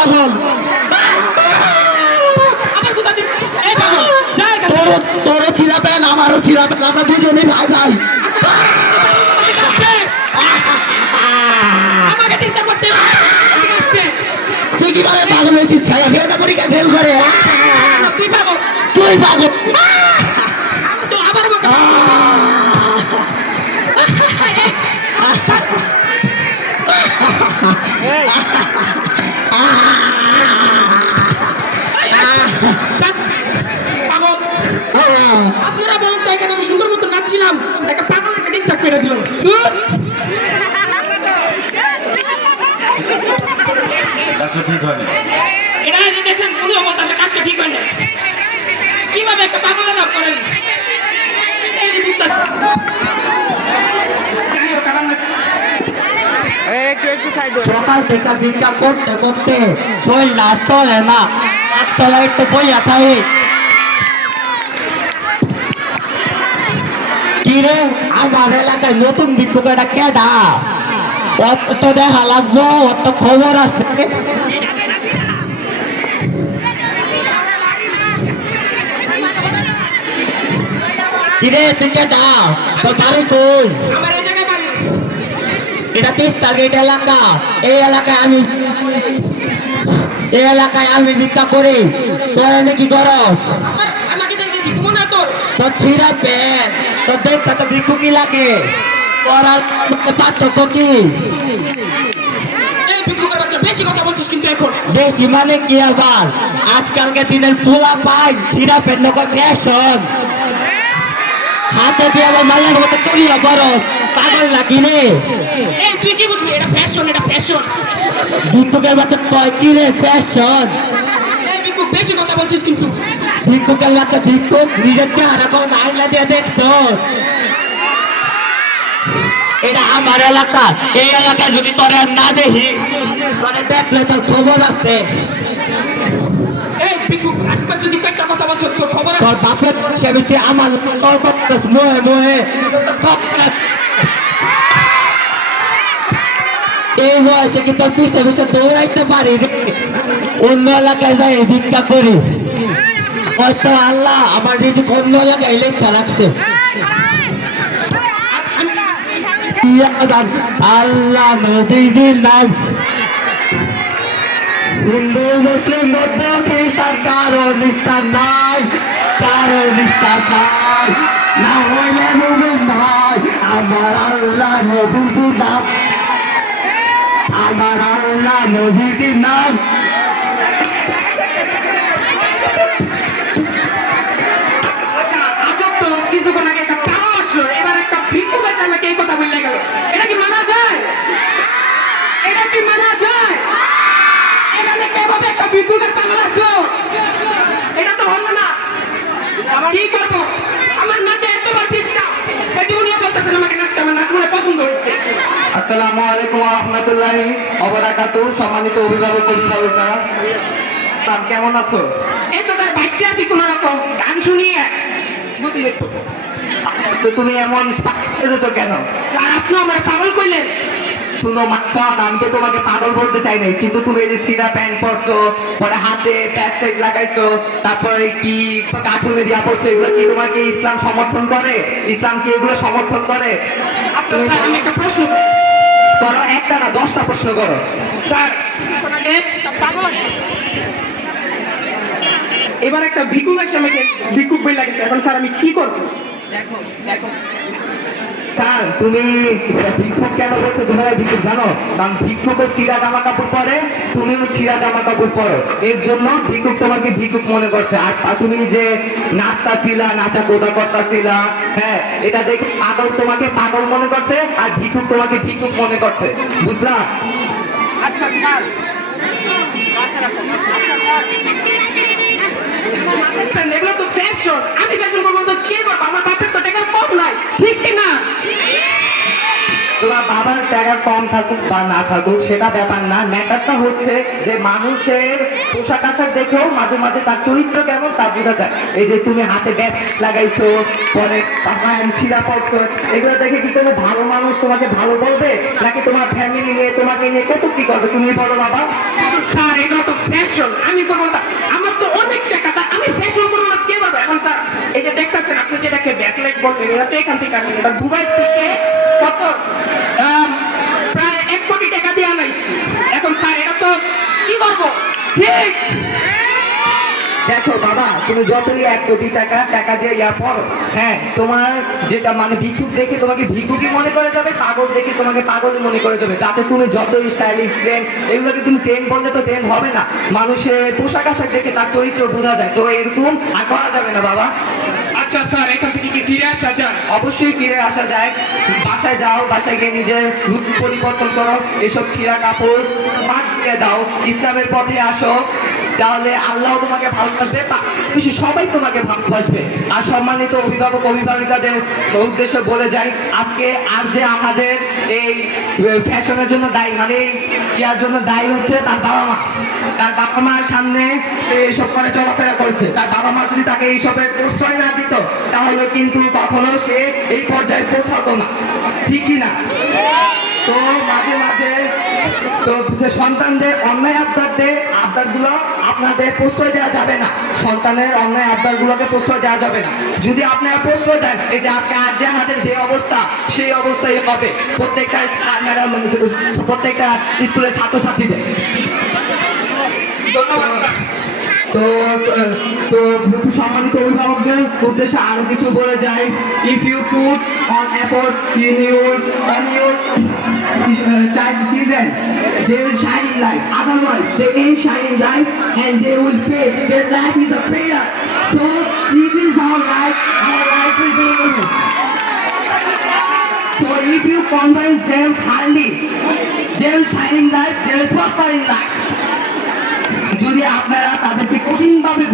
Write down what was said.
পাগল তোর ছিড়াবেন আমারও ছিড়াবেন আমরা দুজনেই ভাই ভাই তুই কিভাবে পাগল হয়েছিস ছায়া খেয়ে না পরীক্ষা ফেল করে তুই পাগল আপনারা বলেন তাই কেন আমি সুন্দর মতো নাচছিলাম একটা পাগল এসে ডিস্টার্ব করে দিল ঠিক হয়নি এটা যে দেখেন কোনো অবস্থা কাজটা ঠিক হয় না কিভাবে একটা পাগলের নাম করেন সকাল থেকে ভিক্ষা করতে করতে শরীর না চলে না একতলা একটু বইয়া থাকে কিরে আমার এলাকায় নতুন ভিক্ষুক এটা কেডা অত দেখা লাগবো অত খবর আছে কিরে তুই কেডা তোর বাড়ি কই আমার এই জায়গায় বাড়ি এটা 30 টার্গেট এলাকা এই এলাকায় আমি ভিক্ষা করি তোর নাকি গরস আমাকে দেখে ভিক্ষু মনে হয় তোর তোর ছিঁড়া পেন তোর দেখা তো ভিক্ষু কি লাগে তোর আর পার্থক্য কি এই ভিক্ষুকের বাচ্চা বেশি কথা বলছিস কিন্তু এখন বেশি মানে কি আবার আজকালকে দিনের পোলা পাই ছিঁড়া পেন লোক ফ্যাশন হাতে দিয়ে আবার মায়ের মতো করিয়া বরস পাগল নাকি রে এই তুই কি বুঝবি এটা ফ্যাশন ভিক্ষুকের বাচ্চা কয় কি রে ফ্যাশন এই ভিক্ষুক বেশি কথা বলছিস কিন্তু ভিক্ষুকের বাচ্চা ভিক্ষুক নিজের চেহারা কোন আইনা দিয়ে দেখছো এটা আমার এলাকা এই এলাকায় যদি তোরে আর না দেখি তোরে দেখলে তোর খবর আছে এই ভিক্ষুক একবার যদি একটা কথা বলছো তোর খবর আছে তোর বাপের সেবিতে আমার তোর কথা মোহে মোহে এই বয়সে কি তোর পিছে পিছে দৌড়াইতে পারি রে অন্য এলাকায় যাই ভিক্ষা করি হয়তো আল্লাহ আমার নিজে অন্য এলাকায় লেখা রাখছে আল্লাহ নবীজির নাম হিন্দু মুসলিম বৌদ্ধ খ্রিস্টান কারো নিস্তার নাই না হইলে মুমিন নাই আমার আল্লাহ নবীজির নাম আচ্ছা আজব তো কিছুক্ষণ আগে একটা পাগল আসলো এবার একটা ভিক্ষুক এসে আমাকে এই কথা বলে গেল এটা কি মানা যায় এখানে কিভাবে একটা ভিক্ষুকের পাগল আসলো এটা তো হলো না কি করবো আমার নাচে এতবার চেষ্টা এটি উনিও বলতেছেন আমাকে নাচতে আমার নাচ মনে পছন্দ হয়েছে আসসালামু আলাইকুম ওয়া রাহমাতুল্লাহি ওয়া বারাকাতুহু সম্মানিত অভিভাবক অভিভাবিকা তার কেমন আছো এই তো তার বাচ্চা আছে কোন রকম গান শুনিয়ে বুঝলি তো তুমি এমন এসেছো কেন স্যার আপনি আমার পাগল কইলেন শুনো মাচ্ছা আমি তো তোমাকে পাগল বলতে চাই নাই কিন্তু তুমি এই যে সিরা প্যান্ট পরছো পরে হাতে প্যাস্টেক লাগাইছো তারপরে কি কার্টুনে দিয়া পড়ছো এগুলো কি তোমাকে ইসলাম সমর্থন করে ইসলাম কি এগুলো সমর্থন করে আচ্ছা স্যার আমি একটা প্রশ্ন করো একটা না 10টা প্রশ্ন করো স্যার পাগল এবার একটা ভিক্ষুক আছে আমাকে ভিক্ষুক বই লাগছে এখন স্যার আমি কি করবো দেখো স্যার তুমি ভিক্ষুক কেন বলছো তোমরা ভিক্ষুক জানো কারণ ভিক্ষুকও ছিঁড়া জামা কাপড় পরে তুমিও ছিঁড়া জামা কাপড় পরো এর জন্য ভিক্ষুক তোমাকে ভিক্ষুক মনে করছে আর তুমি যে নাচতা ছিলা নাচা কোদা করতা ছিলা হ্যাঁ এটা দেখে পাগল তোমাকে পাগল মনে করছে আর ভিক্ষুক তোমাকে ভিক্ষুক মনে করছে বুঝলা আচ্ছা স্যার এগুলো তো ফ্যাশন আমি ফ্যাশন করবো তো কে করবো আমার বাপের তো টাকা কম নাই ঠিক না তোমার বাবার টাকা কম থাকুক বা না থাকুক সেটা ব্যাপার না ম্যাটারটা হচ্ছে যে মানুষের পোশাক আশাক দেখেও মাঝে মাঝে তার চরিত্র কেমন তা বোঝা যায় এই যে তুমি হাতে ব্যাগ লাগাইছো পরে ছিঁড়া পড়ছো এগুলো দেখে কি কোনো ভালো মানুষ তোমাকে ভালো বলবে নাকি তোমার ফ্যামিলি নিয়ে তোমাকে নিয়ে কটূক্তি করবে তুমি বলো বাবা স্যার এগুলো তো ফ্যাশন, আমি করবো না, আমার তো অনেক টাকা, তা আমি ফ্যাশন করবো না কে পারবে? এখন স্যার এই যে দেখতেছেন আপনি যেটাকে ব্যাকলাইট বলবেন, এটা তো এখান থেকে আসেন, এটা দুবাই থেকে কত প্রায় 1 কোটি টাকা দিয়ে আনাইছি। এখন স্যার এটা তো কি করবো? ঠিক দেখো বাবা, তুমি যতই 1 কোটি টাকা দিয়ে ইয়া পড়ো, হ্যাঁ তোমার যেটা মানে ভিক্ষুক দেখে তোমাকে ভিক্ষুকই মনে করে যাবে, পাগল দেখে তোমাকে পাগলই মনে করে যাবে। তাতে তুমি যতই স্টাইলিশ ট্রেন, এগুলোকে তুমি ট্রেন বললে তো ট্রেন হবে না। মানুষের পোশাক আশাক দেখে তার চরিত্র বোঝা যায়, তো এরকম আর করা যাবে না বাবা। আচ্ছা স্যার, এখান থেকে কি ফিরে আসা যায়? অবশ্যই ফিরে আসা যায়। বাসায় যাও, বাসায় গিয়ে নিজের রূপ পরিবর্তন করো, এসব ছিঁড়া কাপড় বাদ দিয়ে দাও, ইসলামের পথে আসো, তাহলে আল্লাহ তোমাকে ভালোবাসবে, বেশি সবাই তোমাকে ভালোবাসবে। আর সম্মানিত অভিভাবক অভিভাবিকাদের উদ্দেশ্যে বলে যাই, আজকে আর যে আমাদের এই ফ্যাশনের জন্য দায়ী, মানে এই ইয়ার জন্য দায়ী হচ্ছে তার বাবা মা। তার বাবা মার সামনে সে এইসব করে চলাফেরা করেছে, তার বাবা মা যদি তাকে এইসবের প্রশ্রয় না দিত, তাহলে কিন্তু কখনো সে এই পর্যায়ে পৌঁছাতো না, ঠিক কি না? তো মাঝে মাঝে তো সন্তানদের অন্যায় আবদারগুলো আপনাদের প্রশ্রয় দেওয়া যাবে না, সন্তানের অন্যায় আবদারগুলোকে প্রশ্রয় দেওয়া যাবে না। যদি আপনারা প্রশ্রয় দেন, এই যে আজকে আর যে হাতের যে অবস্থা, সেই অবস্থায় হবে প্রত্যেকটা স্কুলের ছাত্রছাত্রীদের। ধন্যবাদ স্যার। তো তো সম্মানিত অভিভাবকদের উদ্দেশ্যে আরো কিছু বলে যায়, if you put on effort in your children, they will shine in life, otherwise they ain't shine in life and they will fail. Their life is a failure. So this is our life is over. So if you convince them hardly, they will shine in life, they will prosper in life. যদি আপনারা তাদেরকে কঠিনভাবে